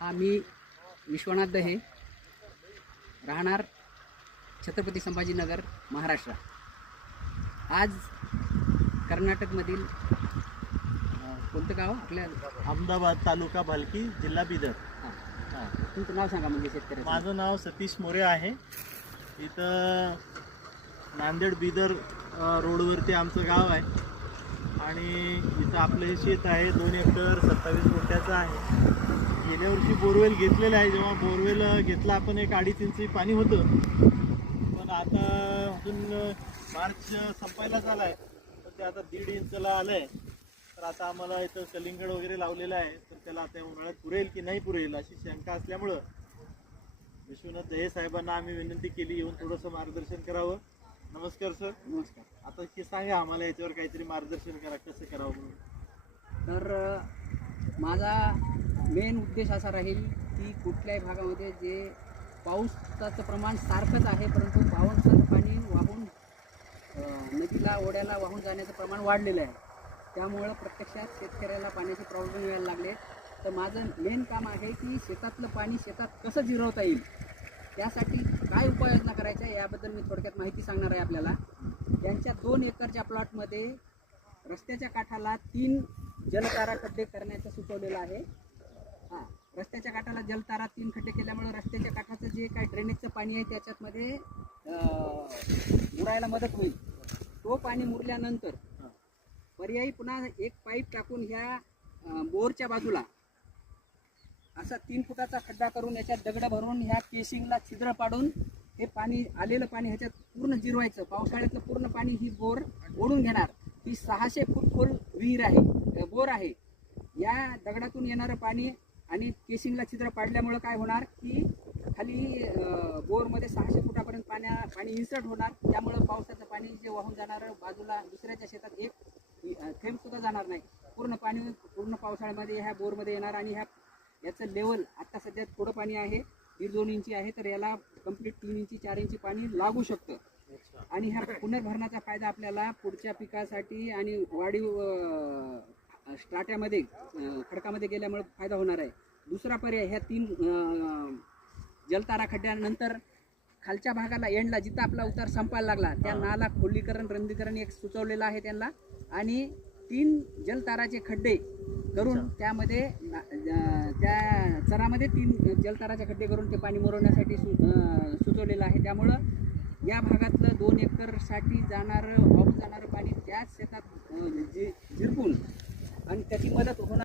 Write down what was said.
हा मी विश्वनाथ दहे राहणार छत्रपती संभाजीनगर महाराष्ट्र. आज कर्नाटकमधील कोणतं गाव? आपल्या अहमदाबाद तालुका भालकी जिल्हा बिदर. हा. हां तुमचं नाव सांगा म्हणजे शेतकऱ्याचं. माझं नाव सतीश मोरे आहे. इथं नांदेड बिदर रोडवरती आमचं गाव आहे. आणि इथं आपलं हे शेत आहे दोन एकर सत्तावीस गुंठ्याचं आहे. गेल्या वर्षी बोरवेल घेतलेलं आहे जेव्हा बोरवेल घेतला आपण एक अडीच इंची पाणी होतं. पण आता अजून मार्च संपायला झाला आहे तर ते आता दीड इंचला आलं आहे तर आता आम्हाला इथं कलिंगड वगैरे लावलेलं आहे तर त्याला आता उन्हाळ्यात पुरेल की नाही पुरेल अशी शंका असल्यामुळं विश्वनाथ दहे साहेबांना आम्ही विनंती केली येऊन थोडंसं मार्गदर्शन करावं. नमस्कार सर. नमस्कार. आता की सांगा आम्हाला याच्यावर काहीतरी मार्गदर्शन करा. कसं करावं म्हणून? तर अं, माझा मेन उद्देश असा राहील की कुठल्याही भागामध्ये जे पावसाचं प्रमाण सारखंच आहे परंतु पावसाचं पाणी वाहून अं, नदीला ओढ्याला वाहून जाण्याचं प्रमाण वाढलेलं आहे. त्यामुळं प्रत्यक्षात शेतकऱ्याला पाण्याचे प्रॉब्लेम यायला लागले तर माझं मेन काम आहे की शेतातलं पाणी शेतात कसं जिरवता येईल? त्यासाठी काय उपाययोजना करायच्या याबद्दल मी थोडक्यात माहिती सांगणार आहे आपल्याला. त्यांच्या दोन एकरच्या प्लॉटमध्ये रस्त्याच्या काठाला तीन जलतारा खड्डे करण्याचं सुचवलेलं आहे. हां रस्त्याच्या काठाला जलतारा तीन खड्डे केल्यामुळे रस्त्याच्या काठाचं जे काही ड्रेनेजचं पाणी आहे त्याच्यामध्ये अं, मुरायला मदत होईल. तो पाणी मुरल्यानंतर. पर्यायी पुन्हा एक पाईप टाकून ह्या बोरच्या बाजूला असा तीन फुटाचा खड्डा करून याच्यात दगड भरून ह्या केसिंगला छिद्र पाडून हे पाणी आलेलं पाणी ह्याच्यात पूर्ण जिरवायचं. पावसाळ्यातलं पूर्ण पाणी ही बोर ओढून घेणार. ही सहाशे फूट खोल विहीर आहे बोर आहे. या दगडातून येणारं पाणी आणि केसिंगला छिद्र पाडल्यामुळं काय होणार? की खाली बोरमध्ये सहाशे फुटापर्यंत पाण्या पाणी इन्सर्ट होणार. त्यामुळं पावसाचं पाणी जे वाहून जाणारं बाजूला दुसऱ्याच्या शेतात एक थेंबसुद्धा थेंब सुद्धा जाणार नाही. पूर्ण पाणी पूर्ण पावसाळ्यामध्ये ह्या बोरमध्ये येणार आणि ह्या याचं लेवल आत्ता सध्या थोडं पाणी आहे. दीड दोन इंची आहे तर याला कंप्लीट तीन इंची चार इंची पाणी लागू शकतं. आणि ह्या पुनर्भरणाचा फायदा आपल्याला पुढच्या पिकासाठी आणि वाढीव अं, खडकामध्ये गेल्यामुळे फायदा होणार आहे. दुसरा पर्याय ह्या तीन जलतारा खड्ड्यानंतर खालच्या भागाला एंडला जिथं आपला उतार संपायला लागला त्या नाला खोलीकरण रंदीकरण एक सुचवलेलं आहे त्यांना. आणि तीन जलताराचे खड्डे करून त्यामध्ये त्या चरामध्ये तीन जलताराचे खड्डे करून ते पाणी मुरवण्यासाठी सुचवलेलं आहे. त्यामुळं या भागातलं दोन एकरसाठी जाणारं वाहून जाणारं पाणी त्याच शेतात झिरपून आणि त्याची मदत होणार